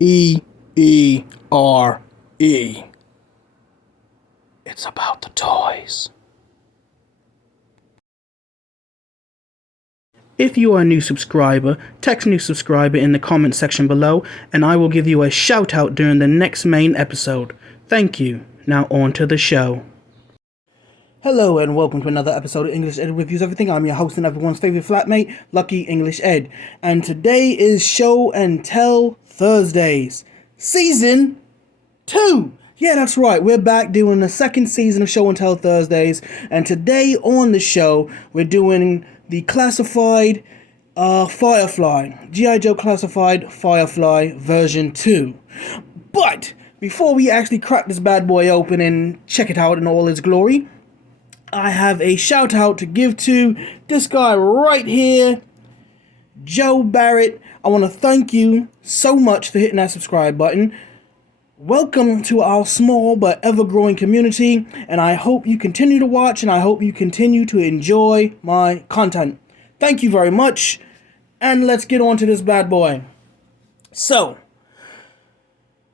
F-I-R-E. It's about the toys. If you are a new subscriber, text new subscriber in the comment section below, and I will give you a shout out during the next main episode. Thank you. Now on to the show. Hello and welcome to another episode of English Ed Reviews Everything. I'm your host and everyone's favorite flatmate, Lucky English Ed. And today is Show and Tell Thursdays, Season 2. Yeah, that's right. We're back doing the second season of Show and Tell Thursdays. And today on the show, we're doing the Classified Firefly. G.I. Joe Classified Firefly version 2. But before we actually crack this bad boy open and check it out in all its glory, I have a shout out to give to this guy right here, Joe Barrett. I want to thank you so much for hitting that subscribe button. Welcome to our small but ever-growing community, and I hope you continue to watch and I hope you continue to enjoy my content. Thank you very much, and let's get on to this bad boy. So,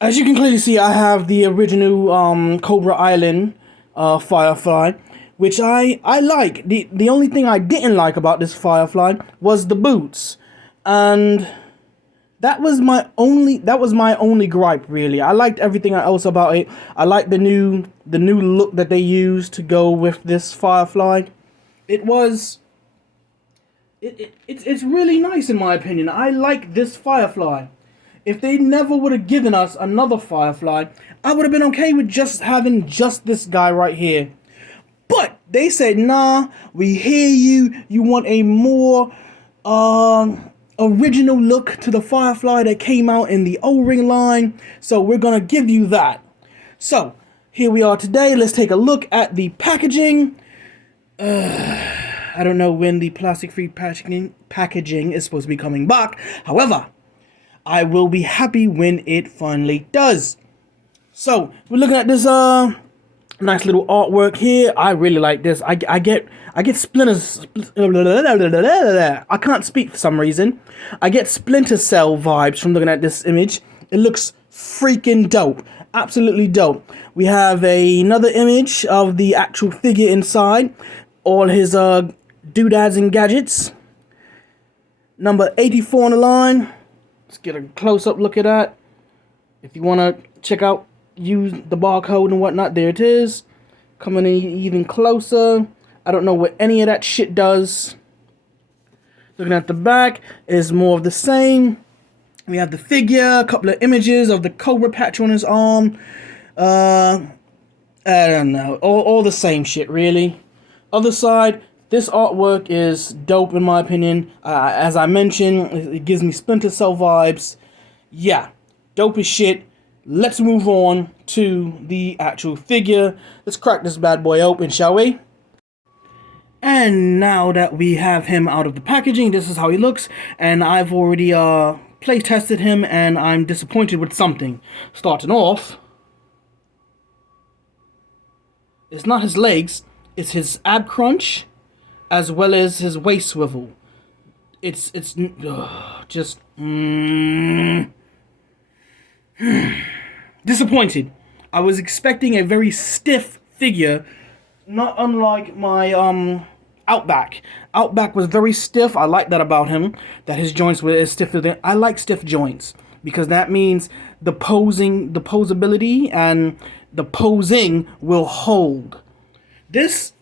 as you can clearly see, I have the original Cobra Island Firefly, which I like. The only thing I didn't like about this Firefly was the boots, and that was my only gripe, really. I liked everything else about it. I liked the new look that they used to go with this Firefly. It's really nice in my opinion. I like this Firefly. If they never would have given us another Firefly, I would have been okay with just having just this guy right here. But they said, nah, we hear you. You want a more original look to the Firefly that came out in the O-ring line. So we're going to give you that. So here we are today. Let's take a look at the packaging. I don't know when the plastic-free packaging is supposed to be coming back. However, I will be happy when it finally does. So we're looking at this nice little artwork here. I really like this. I get splinters. I can't speak for some reason. I get Splinter Cell vibes from looking at this image. It looks freaking dope. Absolutely dope. We have another image of the actual figure inside. All his doodads and gadgets. Number 84 on the line. Let's get a close-up look at that. If you want to check out, use the barcode and whatnot, there it is. Coming in even closer. I don't know what any of that shit does. Looking at the back is more of the same. We have the figure, a couple of images of the Cobra patch on his arm. I don't know, all the same shit really. Other side, this artwork is dope in my opinion. As I mentioned, it gives me Splinter Cell vibes. Yeah, dope as shit. Let's move on to the actual figure. Let's crack this bad boy open, shall we? And now that we have him out of the packaging, this is how he looks. And I've already play tested him, and I'm disappointed with something. Starting off, it's not his legs, it's his ab crunch, as well as his waist swivel. It's just disappointed. I was expecting a very stiff figure, not unlike my Outback. Outback was very stiff. I like that about him, that his joints were as stiff as I like stiff joints, because that means the posability and the posing will hold. This,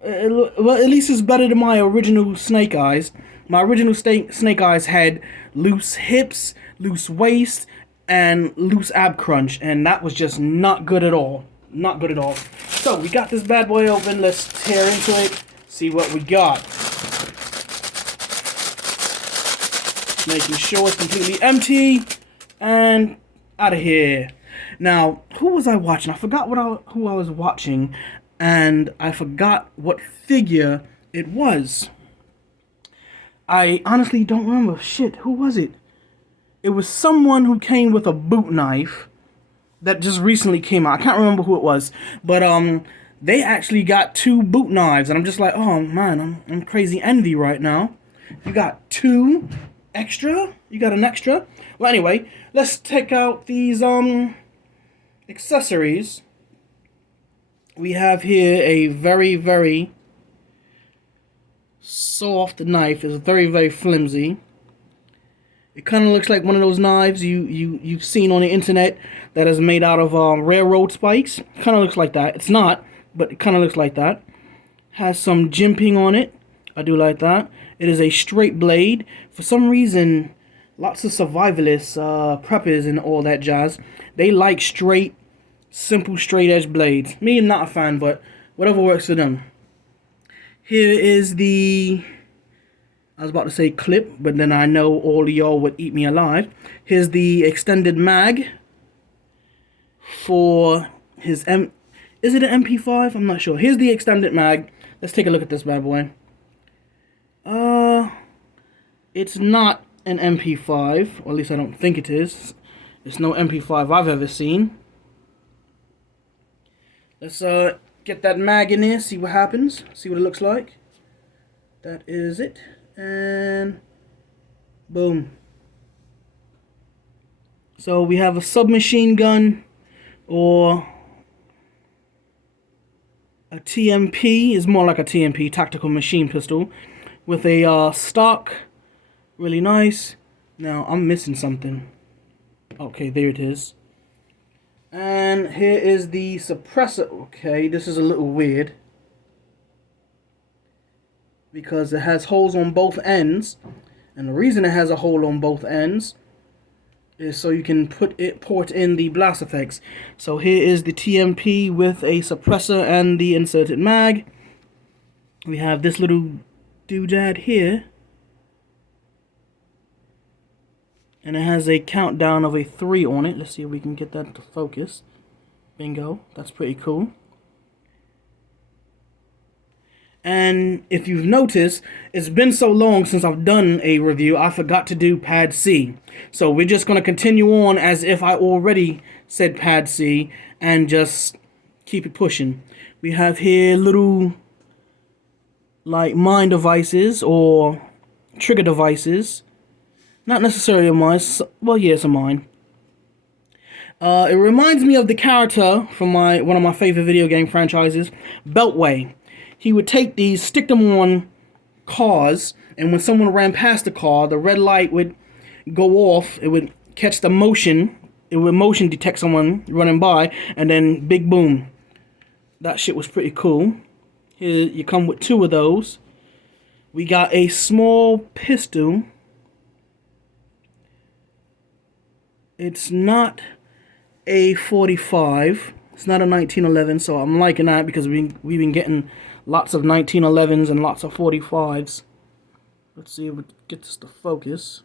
well, at least it's better than my original Snake Eyes. My original Snake Eyes had loose hips, loose waist, and loose ab crunch, and that was just not good at all. Not good at all. So, we got this bad boy open. Let's tear into it, see what we got. Making sure it's completely empty, and out of here. Now, who was I watching? I forgot who I was watching, and I forgot what figure it was. I honestly don't remember. Shit, who was it? It was someone who came with a boot knife that just recently came out. I can't remember who it was, but they actually got 2 boot knives, and I'm just like, oh man, I'm crazy envy right now. You got 2 extra? You got an extra? Well, anyway, let's take out these accessories. We have here a very, very soft knife. It's very, very flimsy. It kind of looks like one of those knives you've seen on the internet that is made out of railroad spikes. Kind of looks like that. It's not, but it kind of looks like that. Has some jimping on it. I do like that. It is a straight blade. For some reason, lots of survivalists, preppers, and all that jazz, they like straight, simple, straight edge blades. Me, I'm not a fan, but whatever works for them. Here is the... I was about to say clip, but then I know all of y'all would eat me alive. Here's the extended mag for his Is it an MP5? I'm not sure. Here's the extended mag. Let's take a look at this bad boy. It's not an MP5, or at least I don't think it is. It's no MP5 I've ever seen. Let's get that mag in there, see what happens, see what it looks like. That is it. And boom. So we have a submachine gun, or a TMP, is more like a TMP, tactical machine pistol, with a stock. Really nice. Now I'm missing something. Okay, there it is. And here is the suppressor. Okay, this is a little weird, because it has holes on both ends, and the reason it has a hole on both ends is so you can port in the blast effects. So here is the TMP with a suppressor and the inserted mag. We have this little doodad here, and it has a countdown of a 3 on it. Let's see if we can get that to focus. Bingo, that's pretty cool. And if you've noticed, it's been so long since I've done a review, I forgot to do pad C. So we're just going to continue on as if I already said pad C and just keep it pushing. We have here little like mine devices or trigger devices. Not necessarily a mine. Well, yeah, it's a mine. It reminds me of the character from one of my favorite video game franchises, Beltway. He would take these, stick them on cars, and when someone ran past the car, the red light would go off. It would catch the motion. It would motion detect someone running by, and then big boom. That shit was pretty cool. Here you come with 2 of those. We got a small pistol. It's not a 45. It's not a 1911, so I'm liking that because we've been getting lots of 1911s and lots of 45s. Let's see if we can get this to focus.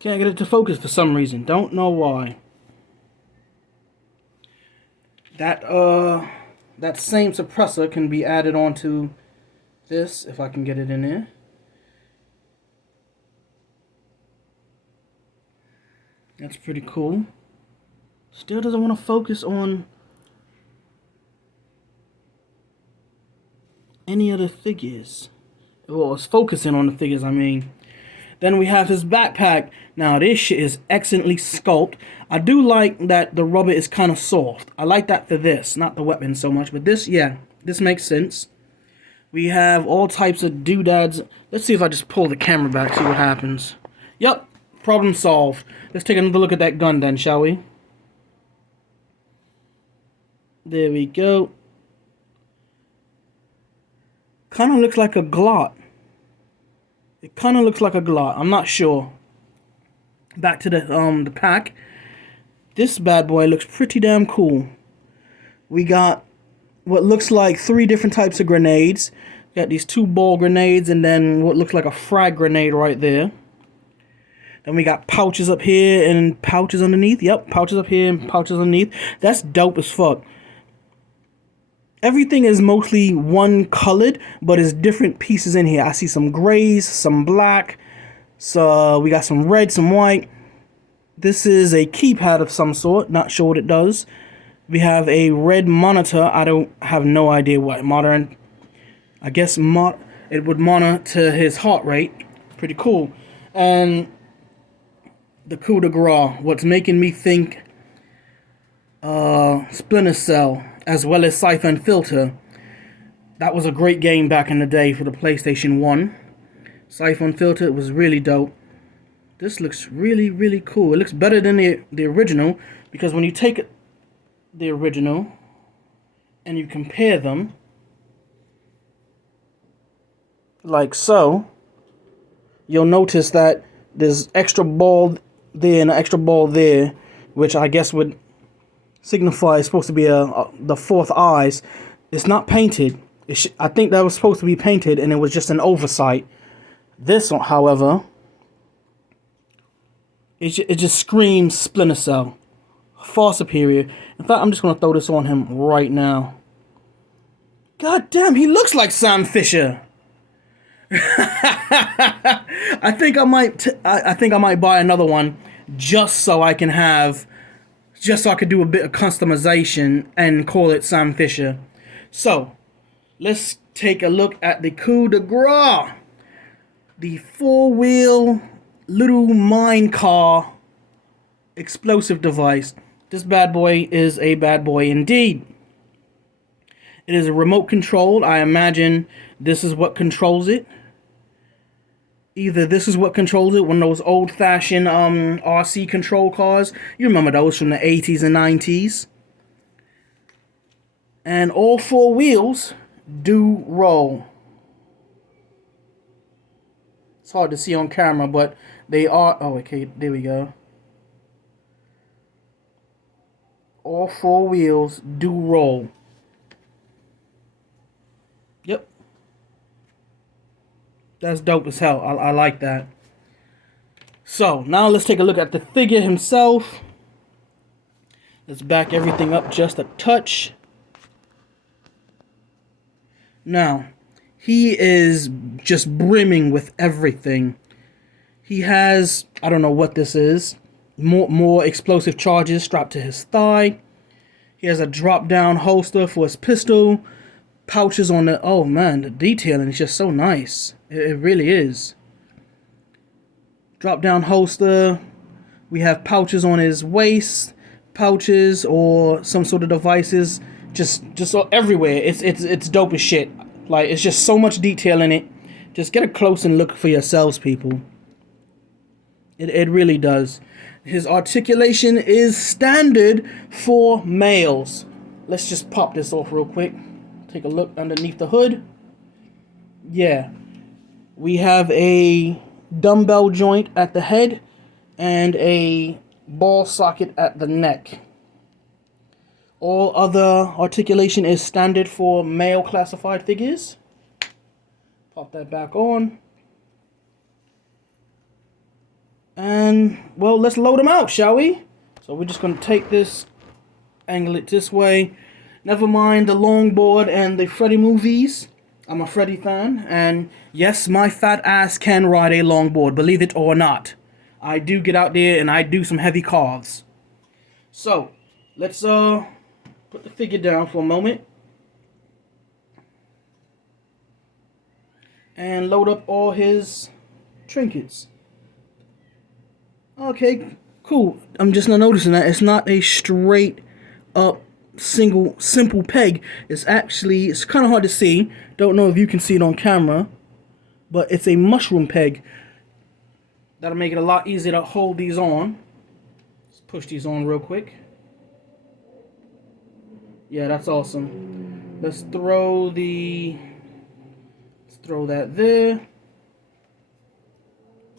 Can't get it to focus for some reason. Don't know why. That same suppressor can be added onto this if I can get it in there. That's pretty cool. Still doesn't want to focus on any other figures. Well, it's focusing on the figures, I mean. Then we have his backpack. Now, this shit is excellently sculpted. I do like that the rubber is kind of soft. I like that for this, not the weapon so much. But this, yeah, this makes sense. We have all types of doodads. Let's see if I just pull the camera back, see what happens. Yep, problem solved. Let's take another look at that gun then, shall we? There we go. Kind of looks like a glot. It kind of looks like a glot. I'm not sure. Back to the pack. This bad boy looks pretty damn cool. We got what looks like 3 different types of grenades. We got these 2 ball grenades and then what looks like a frag grenade right there. Then we got pouches up here and pouches underneath. Yep, pouches up here and pouches underneath. That's dope as fuck. Everything is mostly one colored, but it's different pieces in here. I see some grays, some black, so we got some red, some white. This is a keypad of some sort. Not sure what it does. We have a red monitor. I don't have no idea what modern. I guess it would monitor his heart rate. Pretty cool. And the coup de grace. What's making me think Splinter Cell as well as Siphon Filter. That was a great game back in the day for the PlayStation 1. Siphon Filter was really dope. This looks really, really cool. It looks better than the original, because when you take the original and you compare them, like so, you'll notice that there's extra ball there and an extra ball there, which I guess would signify it's supposed to be the fourth eyes. It's not painted. I think that was supposed to be painted, and it was just an oversight. This one, however, it just screams Splinter Cell. Far superior. In fact, I'm just going to throw this on him right now. God damn, he looks like Sam Fisher. I think I might buy another one just so I could do a bit of customization and call it Sam Fisher. So, let's take a look at the coup de grace. The four-wheel little mine car explosive device. This bad boy is a bad boy indeed. It is a remote controlled. I imagine this is what controls it. Either this is what controls it, one of those old-fashioned RC control cars. You remember those from the 80s and 90s. And all four wheels do roll. It's hard to see on camera, but they are... Oh, okay, there we go. All four wheels do roll. Yep. That's dope as hell. I like that. So, now let's take a look at the figure himself. Let's back everything up just a touch. Now, he is just brimming with everything. He has, I don't know what this is, more explosive charges strapped to his thigh. He has a drop-down holster for his pistol. Pouches on the... Oh, man, the detailing is just so nice. It really is. Drop-down holster. We have pouches on his waist. Pouches or some sort of devices. Just everywhere. It's dope as shit. Like, it's just so much detail in it. Just get a close and look for yourselves, people. It really does. His articulation is standard for males. Let's just pop this off real quick. Take a look underneath the hood. Yeah. We have a dumbbell joint at the head and a ball socket at the neck. All other articulation is standard for male classified figures. Pop that back on. And, well, let's load them out, shall we? So we're just going to take this, angle it this way. Never mind the longboard and the Freddy movies. I'm a Freddy fan, and yes, my fat ass can ride a longboard, believe it or not. I do get out there and I do some heavy carves. So, let's put the figure down for a moment. And load up all his trinkets. Okay, cool. I'm just not noticing that it's not a straight up simple peg. It's kind of hard to see. Don't know if you can see it on camera, but it's a mushroom peg. That'll make it a lot easier to hold these on. Let's push these on real quick. Yeah, that's awesome. Let's throw that there.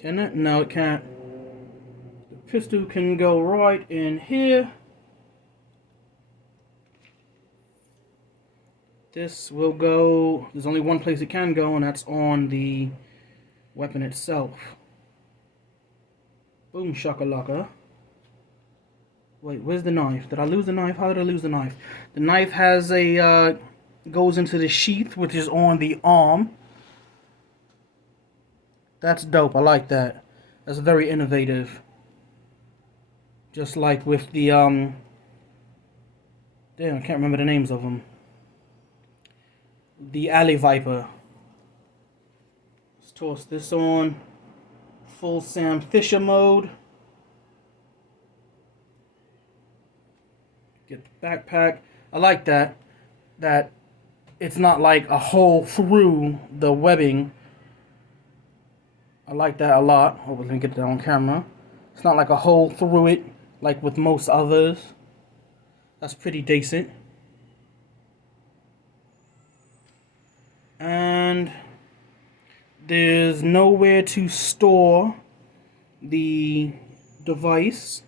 Can it? No, it can't. The pistol can go right in here. This will go... There's only one place it can go, and that's on the weapon itself. Boom shakalaka. Wait, where's the knife? Did I lose the knife? How did I lose the knife? The knife has a... goes into the sheath, which is on the arm. That's dope. I like that. That's very innovative. Just like with the, damn, I can't remember the names of them. The Alley Viper. Let's toss this on. Full Sam Fisher mode. Get the backpack. I like that. That it's not like a hole through the webbing. I like that a lot. Hopefully, I can get that on camera. It's not like a hole through it, like with most others. That's pretty decent. And there's nowhere to store the device,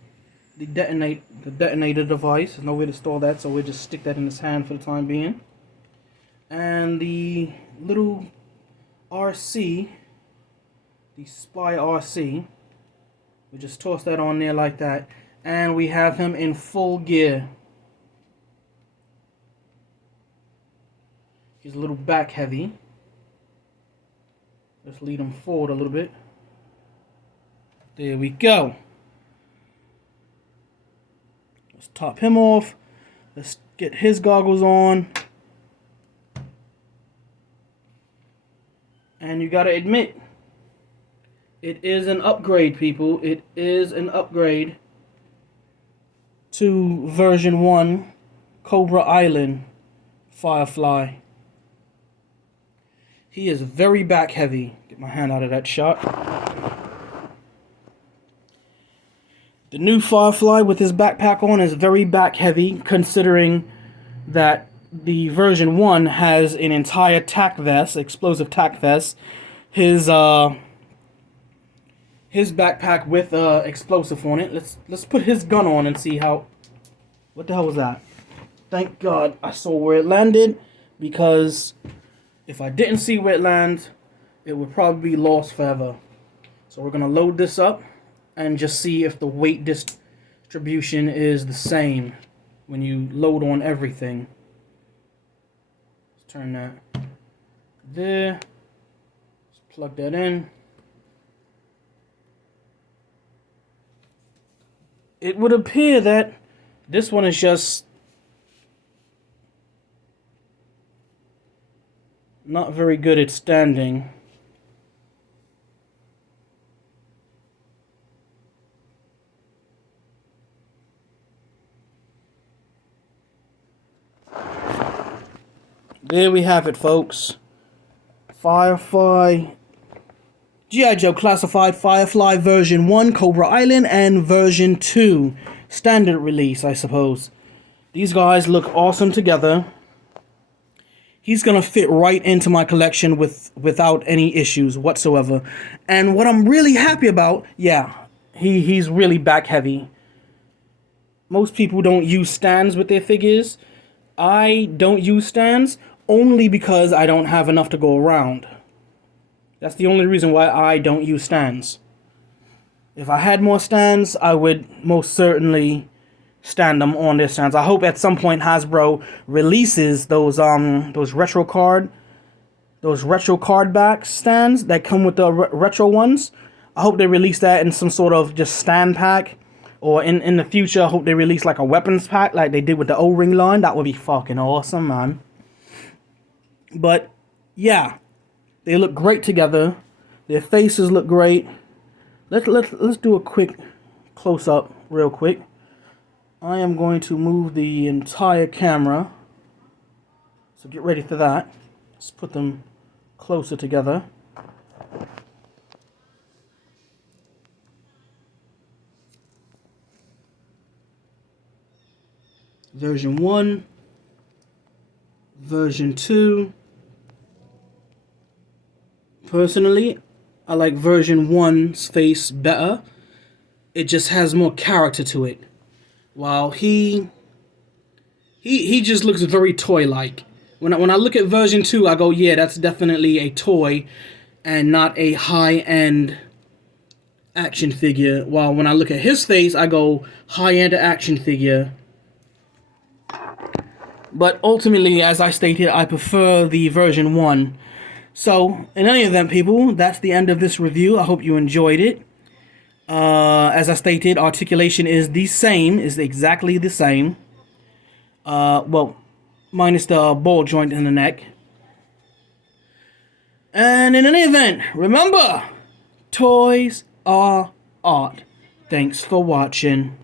the detonator device. There's nowhere to store that, so we'll just stick that in his hand for the time being. And the little RC, the Spy RC, we just toss that on there like that, and we have him in full gear. He's a little back heavy. Let's lead him forward a little bit. There we go. Let's top him off. Let's get his goggles on. And you gotta admit, it is an upgrade, people. It is an upgrade to version 1 Cobra Island Firefly. He is very back heavy. Get my hand out of that shot. The new Firefly with his backpack on is very back heavy, considering that the version 1 has an entire tack vest, explosive tack vest. His backpack with explosive on it. Let's put his gun on and see how. What the hell was that? Thank God I saw where it landed, because if I didn't see where it lands, it would probably be lost forever. So we're gonna load this up and just see if the weight distribution is the same when you load on everything. Let's turn that there. Let's plug that in. It would appear that this one is just not very good at standing. There we have it, folks. Firefly. G.I. Joe Classified Firefly version 1 Cobra Island and version 2 standard release, I suppose. These guys look awesome together. He's gonna fit right into my collection without any issues whatsoever. And what I'm really happy about, yeah, he's really back heavy. Most people don't use stands with their figures. I don't use stands only because I don't have enough to go around. That's the only reason why I don't use stands. If I had more stands, I would most certainly stand them on their stands. I hope at some point Hasbro releases those retro card back stands that come with the retro ones. I hope they release that in some sort of just stand pack, or in the future I hope they release like a weapons pack like they did with the O-ring line. That would be fucking awesome, man. But yeah, they look great together. Their faces look great. Let's do a quick close up real quick. I am going to move the entire camera, so get ready for that. Let's put them closer together. Version 1, version 2. Personally, I like version 1's face better. It just has more character to it. While he just looks very toy-like. When I look at version 2, I go, yeah, that's definitely a toy and not a high-end action figure. While when I look at his face, I go, high-end action figure. But ultimately, as I stated, I prefer the version 1. So, in any event, people, that's the end of this review. I hope you enjoyed it. As I stated, articulation is the same, is exactly the same. Well, minus the ball joint in the neck. And in any event, remember, toys are art. Thanks for watching.